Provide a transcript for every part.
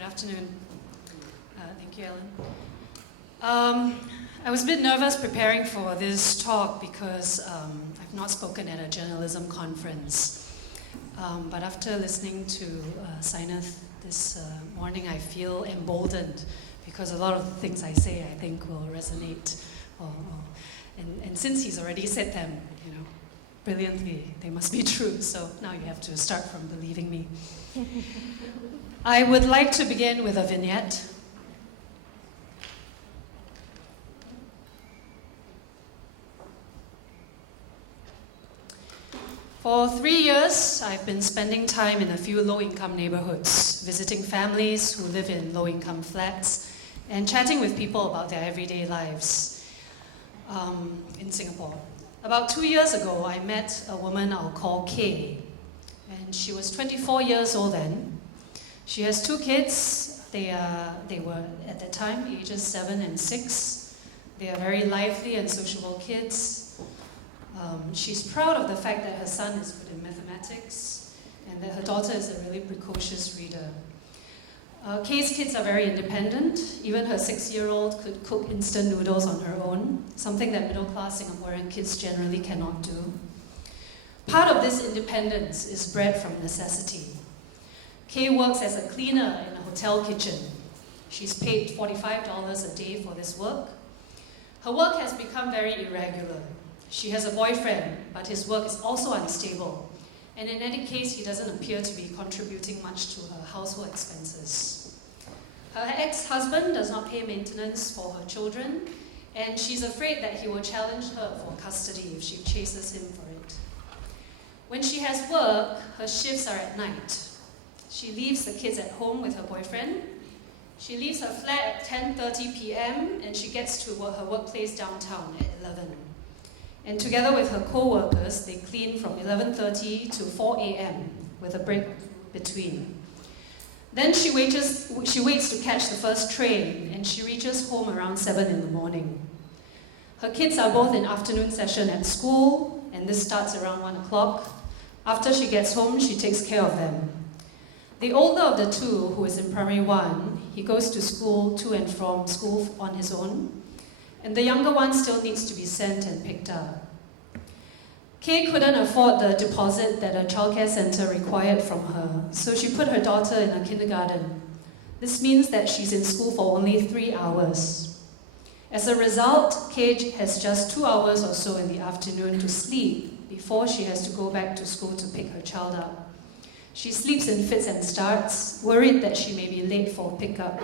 Good afternoon. Thank you, Ellen. I was a bit nervous preparing for this talk because I've not spoken at a journalism conference. But after listening to Sainath this morning, I feel emboldened because a lot of the things I say I think will resonate. And since he's already said them, brilliantly, they must be true. So now you have to start from believing me. I would like to begin with a vignette. For 3 years, I've been spending time in a few low-income neighborhoods, visiting families who live in low-income flats, and chatting with people about their everyday lives in Singapore. About 2 years ago, I met a woman I'll call Kay, and she was 24 years old then. She has 2 kids. They were, at that time, ages 7 and 6. They are very lively and sociable kids. She's proud of the fact that her son is good in mathematics and that her daughter is a really precocious reader. Kay's kids are very independent. Even her 6-year-old could cook instant noodles on her own, something that middle-class Singaporean kids generally cannot do. Part of this independence is bred from necessity. Kay works as a cleaner in a hotel kitchen. She's paid $45 a day for this work. Her work has become very irregular. She has a boyfriend, but his work is also unstable. And in any case, he doesn't appear to be contributing much to her household expenses. Her ex-husband does not pay maintenance for her children, and she's afraid that he will challenge her for custody if she chases him for it. When she has work, her shifts are at night. She leaves the kids at home with her boyfriend. She leaves her flat at 10:30 p.m. and she gets to her workplace downtown at 11. And together with her co-workers, they clean from 11:30 to 4 a.m. with a break between. Then she waits to catch the first train, and she reaches home around 7 in the morning. Her kids are both in afternoon session at school, and this starts around 1 o'clock. After she gets home, she takes care of them. The older of the two, who is in primary 1, he goes to school, to and from school on his own, and the younger one still needs to be sent and picked up. Kay couldn't afford the deposit that a childcare center required from her, so she put her daughter in a kindergarten. This means that she's in school for only 3 hours. As a result, Kay has just 2 hours or so in the afternoon to sleep before she has to go back to school to pick her child up. She sleeps in fits and starts, worried that she may be late for pickup,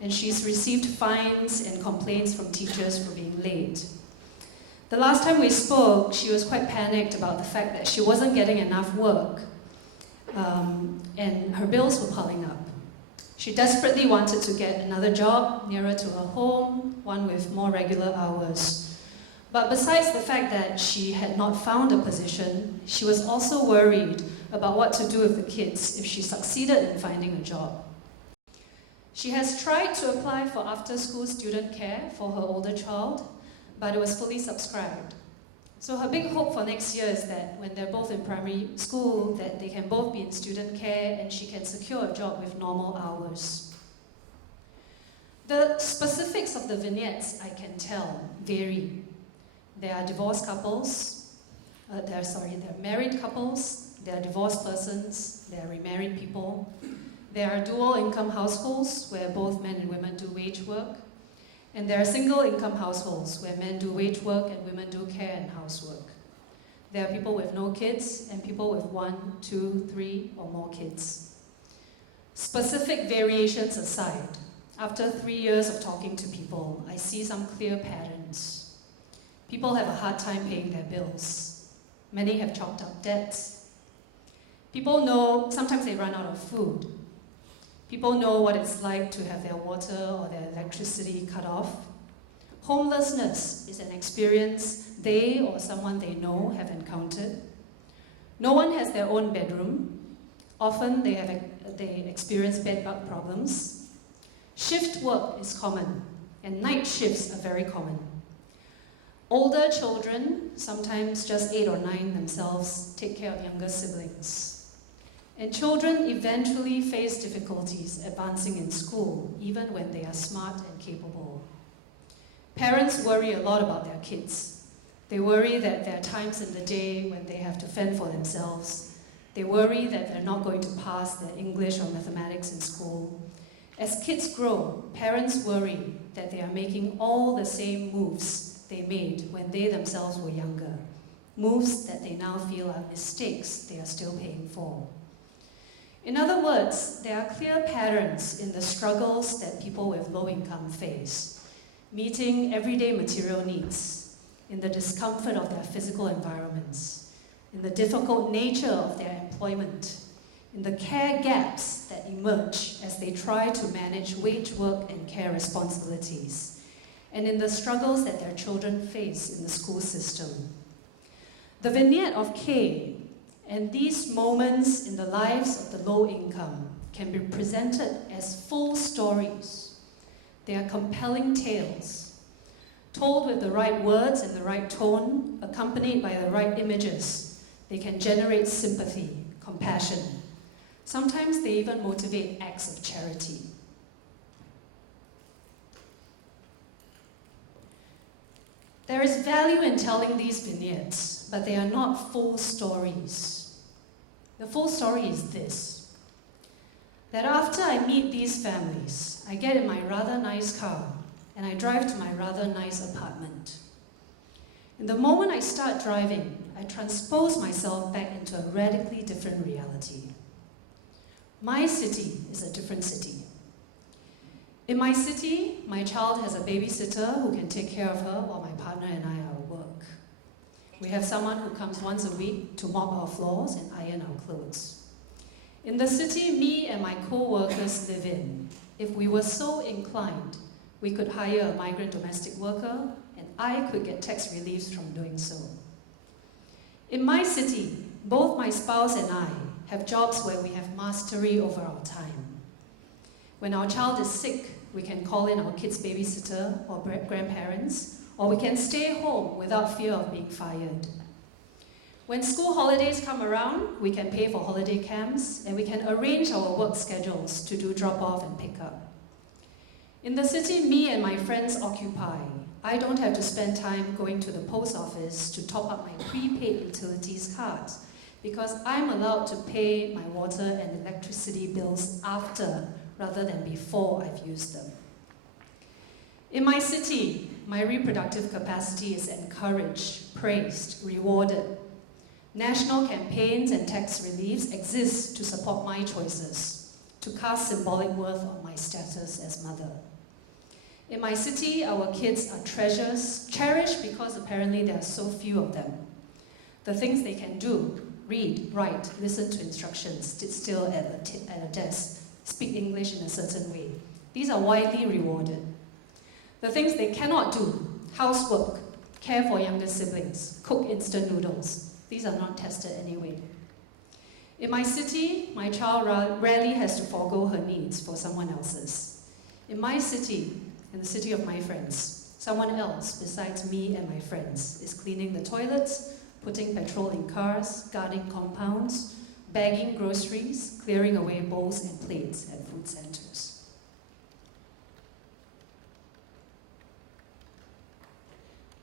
and she's received fines and complaints from teachers for being late. The last time we spoke, she was quite panicked about the fact that she wasn't getting enough work, and her bills were piling up. She desperately wanted to get another job nearer to her home, one with more regular hours. But besides the fact that she had not found a position, she was also worried about what to do with the kids if she succeeded in finding a job. She has tried to apply for after-school student care for her older child, but it was fully subscribed. So her big hope for next year is that when they're both in primary school, that they can both be in student care and she can secure a job with normal hours. The specifics of the vignettes, I can tell, vary. There are divorced couples, there are married couples, there are divorced persons, there are remarried people. There are dual-income households where both men and women do wage work. And there are single-income households where men do wage work and women do care and housework. There are people with no kids and people with 1, 2, 3, or more kids. Specific variations aside, after 3 years of talking to people, I see some clear patterns. People have a hard time paying their bills. Many have chalked up debts. People know sometimes they run out of food. People know what it's like to have their water or their electricity cut off. Homelessness is an experience they or someone they know have encountered. No one has their own bedroom. Often they experience bed-bug problems. Shift work is common, and night shifts are very common. Older children, sometimes just 8 or 9 themselves, take care of younger siblings. And children eventually face difficulties advancing in school, even when they are smart and capable. Parents worry a lot about their kids. They worry that there are times in the day when they have to fend for themselves. They worry that they're not going to pass their English or mathematics in school. As kids grow, parents worry that they are making all the same moves they made when they themselves were younger. Moves that they now feel are mistakes they are still paying for. In other words, there are clear patterns in the struggles that people with low income face, meeting everyday material needs, in the discomfort of their physical environments, in the difficult nature of their employment, in the care gaps that emerge as they try to manage wage work and care responsibilities, and in the struggles that their children face in the school system. The vignette of K and these moments in the lives of the low income can be presented as full stories. They are compelling tales, told with the right words and the right tone, accompanied by the right images. They can generate sympathy, compassion. Sometimes they even motivate acts of charity. There is value in telling these vignettes, but they are not full stories. The full story is this: that after I meet these families, I get in my rather nice car and I drive to my rather nice apartment. And the moment I start driving, I transpose myself back into a radically different reality. My city is a different city. In my city, my child has a babysitter who can take care of her while my partner and I are at work. We have someone who comes once a week to mop our floors and iron our clothes. In the city me and my co-workers live in, if we were so inclined, we could hire a migrant domestic worker and I could get tax reliefs from doing so. In my city, both my spouse and I have jobs where we have mastery over our time. When our child is sick, we can call in our kids' babysitter or grandparents, or we can stay home without fear of being fired. When school holidays come around, we can pay for holiday camps, and we can arrange our work schedules to do drop-off and pick-up. In the city me and my friends occupy, I don't have to spend time going to the post office to top up my prepaid utilities cards, because I'm allowed to pay my water and electricity bills after rather than before I've used them. In my city, my reproductive capacity is encouraged, praised, rewarded. National campaigns and tax reliefs exist to support my choices, to cast symbolic worth on my status as mother. In my city, our kids are treasures, cherished because apparently there are so few of them. The things they can do: read, write, listen to instructions, sit still at a desk, speak English in a certain way. These are widely rewarded. The things they cannot do: housework, care for younger siblings, cook instant noodles. These are not tested anyway. In my city, my child rarely has to forego her needs for someone else's. In my city, in the city of my friends, someone else besides me and my friends is cleaning the toilets, putting petrol in cars, guarding compounds, bagging groceries, clearing away bowls and plates at food centers.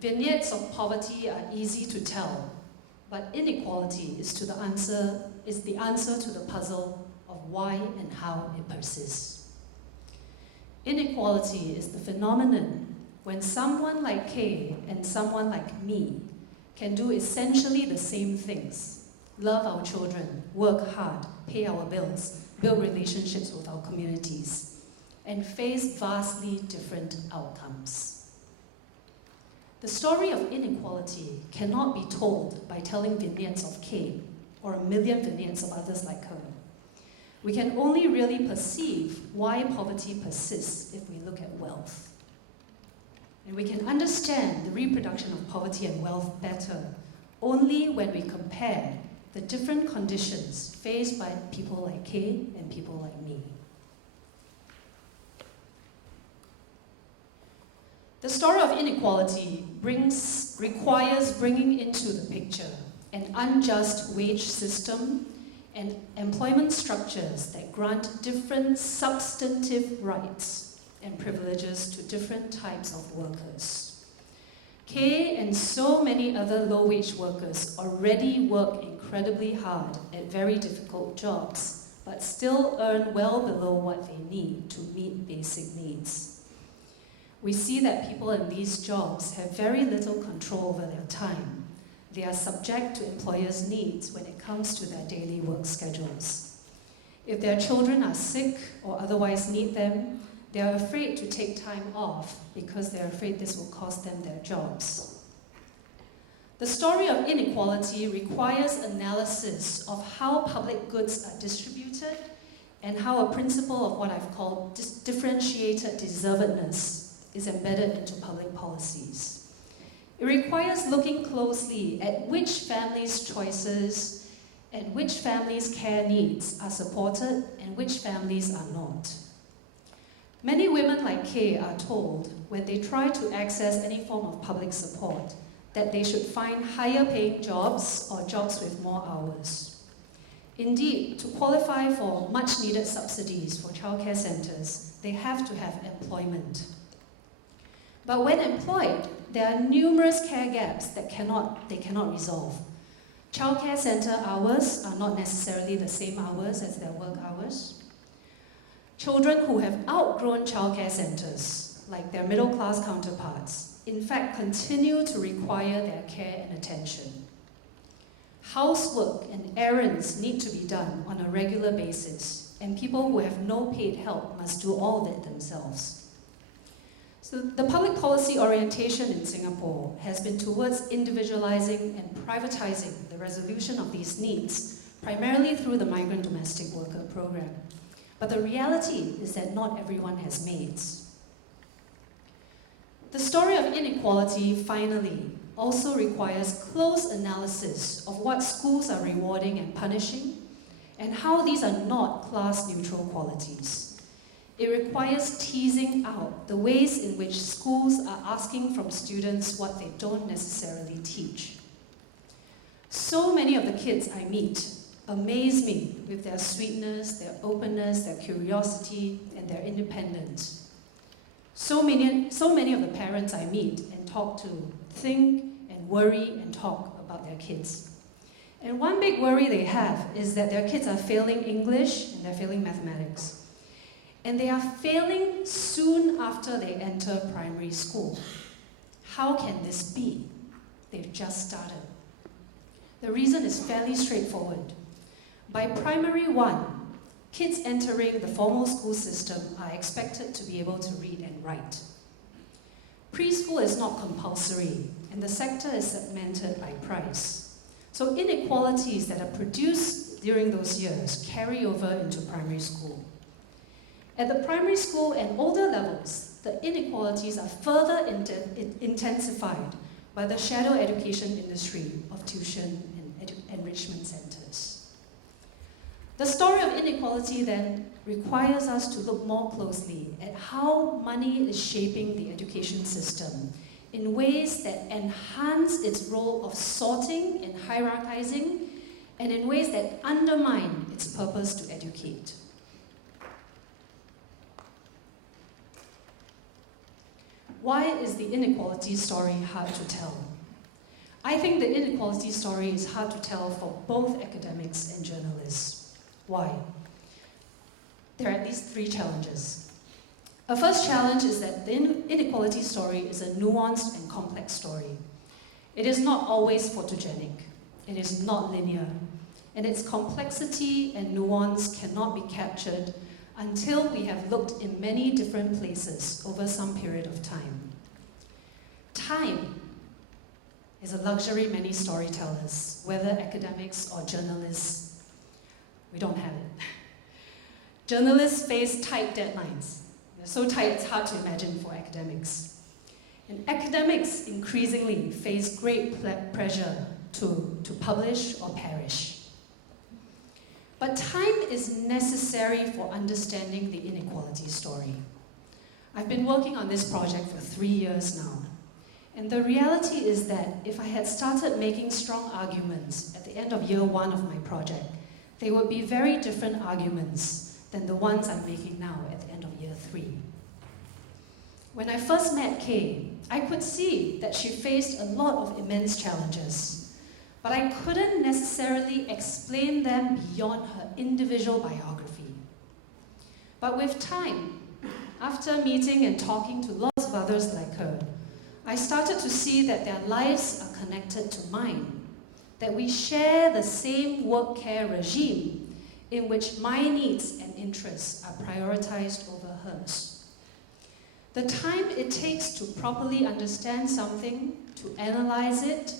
Vignettes of poverty are easy to tell, but inequality is the answer to the puzzle of why and how it persists. Inequality is the phenomenon when someone like Kay and someone like me can do essentially the same things: love our children, work hard, pay our bills, build relationships with our communities, and face vastly different outcomes. The story of inequality cannot be told by telling vignettes of Kay or a million vignettes of others like her. We can only really perceive why poverty persists if we look at wealth. And we can understand the reproduction of poverty and wealth better only when we compare the different conditions faced by people like Kay and people like me. The story of inequality requires bringing into the picture an unjust wage system and employment structures that grant different substantive rights and privileges to different types of workers. Kay and so many other low-wage workers already work incredibly hard at very difficult jobs, but still earn well below what they need to meet basic needs. We see that people in these jobs have very little control over their time. They are subject to employers' needs when it comes to their daily work schedules. If their children are sick or otherwise need them, they are afraid to take time off because they are afraid this will cost them their jobs. The story of inequality requires analysis of how public goods are distributed and how a principle of what I've called differentiated deservedness is embedded into public policies. It requires looking closely at which families' choices and which families' care needs are supported and which families are not. Many women like Kay are told when they try to access any form of public support that they should find higher paying jobs or jobs with more hours. Indeed, to qualify for much needed subsidies for childcare centres, they have to have employment. But when employed, there are numerous care gaps that they cannot resolve. Childcare centre hours are not necessarily the same hours as their work hours. Children who have outgrown childcare centres, like their middle-class counterparts, in fact continue to require their care and attention. Housework and errands need to be done on a regular basis, and people who have no paid help must do all of it themselves. So the public policy orientation in Singapore has been towards individualizing and privatizing the resolution of these needs, primarily through the migrant domestic worker program. But the reality is that not everyone has maids. The story of inequality, finally, also requires close analysis of what schools are rewarding and punishing, and how these are not class-neutral qualities. It requires teasing out the ways in which schools are asking from students what they don't necessarily teach. So many of the kids I meet amaze me with their sweetness, their openness, their curiosity, and their independence. So many of the parents I meet and talk to think and worry and talk about their kids. And one big worry they have is that their kids are failing English and they're failing mathematics. And they are failing soon after they enter primary school. How can this be? They've just started. The reason is fairly straightforward. By primary 1, kids entering the formal school system are expected to be able to read and write. Preschool is not compulsory, and the sector is segmented by price. So inequalities that are produced during those years carry over into primary school. At the primary school and older levels, the inequalities are further intensified by the shadow education industry of tuition and enrichment centers. The story of inequality then requires us to look more closely at how money is shaping the education system in ways that enhance its role of sorting and hierarchizing, and in ways that undermine its purpose to educate. Why is the inequality story hard to tell? I think the inequality story is hard to tell for both academics and journalists. Why? There are at least 3 challenges. A first challenge is that the inequality story is a nuanced and complex story. It is not always photogenic. It is not linear. And its complexity and nuance cannot be captured until we have looked in many different places over some period of time. Time is a luxury many storytellers, whether academics or journalists, we don't have it. Journalists face tight deadlines. They're so tight it's hard to imagine for academics. And academics increasingly face great pressure to publish or perish. But time is necessary for understanding the inequality story. I've been working on this project for 3 years now. And the reality is that if I had started making strong arguments at the end of year 1 of my project, they would be very different arguments than the ones I'm making now at the end of year 3. When I first met Kay, I could see that she faced a lot of immense challenges, but I couldn't necessarily explain them beyond her individual biography. But with time, after meeting and talking to lots of others like her, I started to see that their lives are connected to mine, that we share the same work care regime in which my needs and interests are prioritized over hers. The time it takes to properly understand something, to analyze it,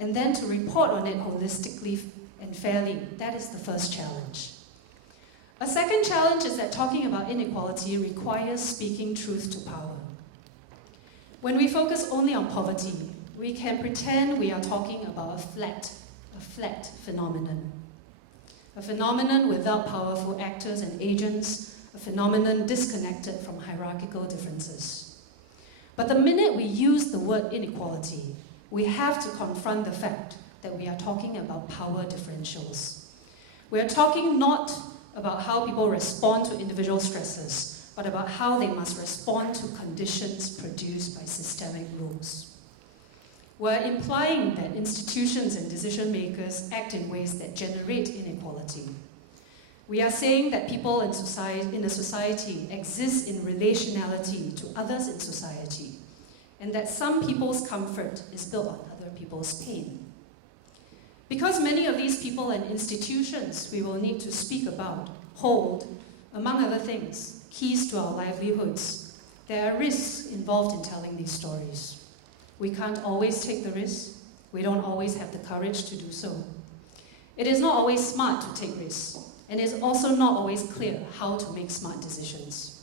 and then to report on it holistically and fairly, that is the first challenge. A second challenge is that talking about inequality requires speaking truth to power. When we focus only on poverty, we can pretend we are talking about a flat phenomenon. A phenomenon without powerful actors and agents, a phenomenon disconnected from hierarchical differences. But the minute we use the word inequality, we have to confront the fact that we are talking about power differentials. We are talking not about how people respond to individual stresses, but about how they must respond to conditions produced by systemic rules. We're implying that institutions and decision makers act in ways that generate inequality. We are saying that people in a society exist in relationality to others in society, and that some people's comfort is built on other people's pain. Because many of these people and institutions we will need to speak about hold, among other things, keys to our livelihoods, there are risks involved in telling these stories. We can't always take the risk. We don't always have the courage to do so. It is not always smart to take risks, and it is also not always clear how to make smart decisions.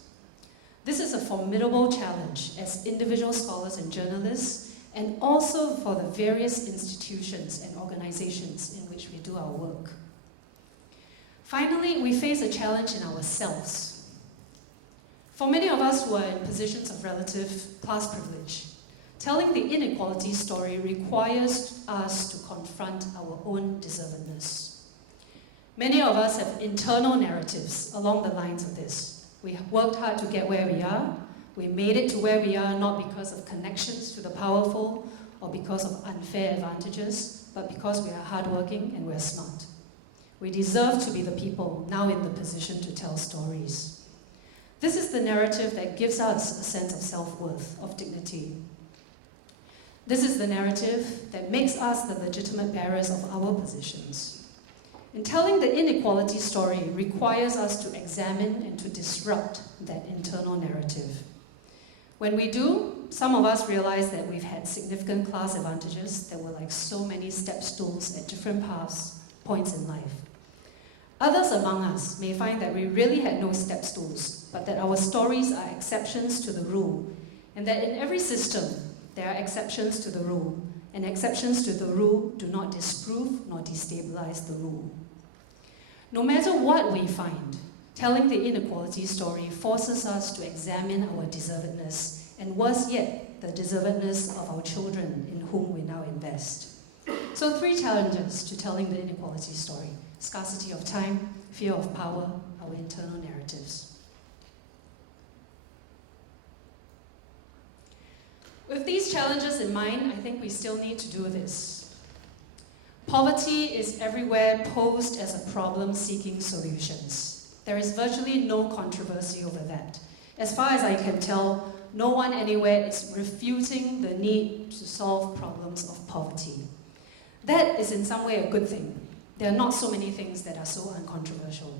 This is a formidable challenge as individual scholars and journalists, and also for the various institutions and organizations in which we do our work. Finally, we face a challenge in ourselves. For many of us who are in positions of relative class privilege, telling the inequality story requires us to confront our own deservedness. Many of us have internal narratives along the lines of this. We have worked hard to get where we are. We made it to where we are not because of connections to the powerful or because of unfair advantages, but because we are hardworking and we're smart. We deserve to be the people now in the position to tell stories. This is the narrative that gives us a sense of self-worth, of dignity. This is the narrative that makes us the legitimate bearers of our positions. And telling the inequality story requires us to examine and to disrupt that internal narrative. When we do, some of us realize that we've had significant class advantages that were like so many step stools at different points in life. Others among us may find that we really had no step stools, but that our stories are exceptions to the rule, and that in every system, there are exceptions to the rule, and exceptions to the rule do not disprove nor destabilize the rule. No matter what we find, telling the inequality story forces us to examine our deservedness, and worse yet, the deservedness of our children in whom we now invest. So 3 challenges to telling the inequality story: scarcity of time, fear of power, our internal narratives. With these challenges in mind, I think we still need to do this. Poverty is everywhere posed as a problem seeking solutions. There is virtually no controversy over that. As far as I can tell, no one anywhere is refuting the need to solve problems of poverty. That is in some way a good thing. There are not so many things that are so uncontroversial.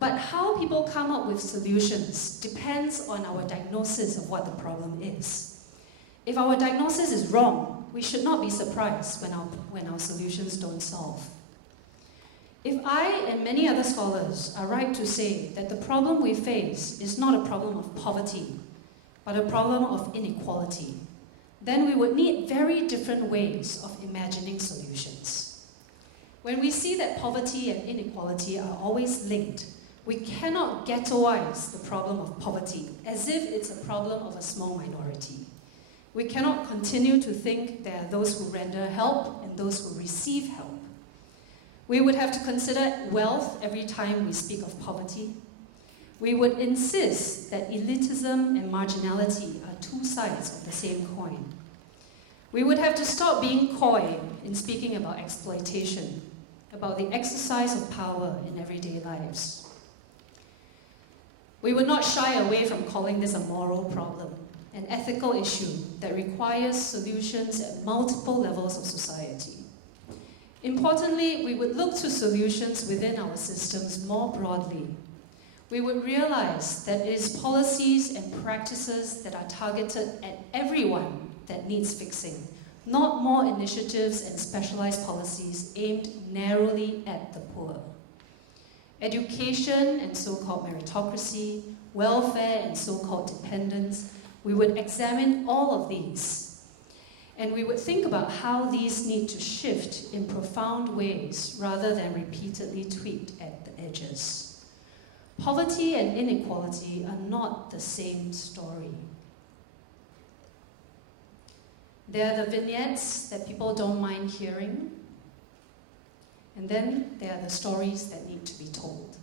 But how people come up with solutions depends on our diagnosis of what the problem is. If our diagnosis is wrong, we should not be surprised when our solutions don't solve. If I and many other scholars are right to say that the problem we face is not a problem of poverty, but a problem of inequality, then we would need very different ways of imagining solutions. When we see that poverty and inequality are always linked, we cannot ghettoize the problem of poverty as if it's a problem of a small minority. We cannot continue to think there are those who render help and those who receive help. We would have to consider wealth every time we speak of poverty. We would insist that elitism and marginality are two sides of the same coin. We would have to stop being coy in speaking about exploitation, about the exercise of power in everyday lives. We would not shy away from calling this a moral problem, an ethical issue that requires solutions at multiple levels of society. Importantly, we would look to solutions within our systems more broadly. We would realize that it is policies and practices that are targeted at everyone that needs fixing, not more initiatives and specialized policies aimed narrowly at the poor. Education and so-called meritocracy, welfare and so-called dependence, we would examine all of these. And we would think about how these need to shift in profound ways rather than repeatedly tweaked at the edges. Poverty and inequality are not the same story. There are the vignettes that people don't mind hearing, and then there are the stories that need to be told.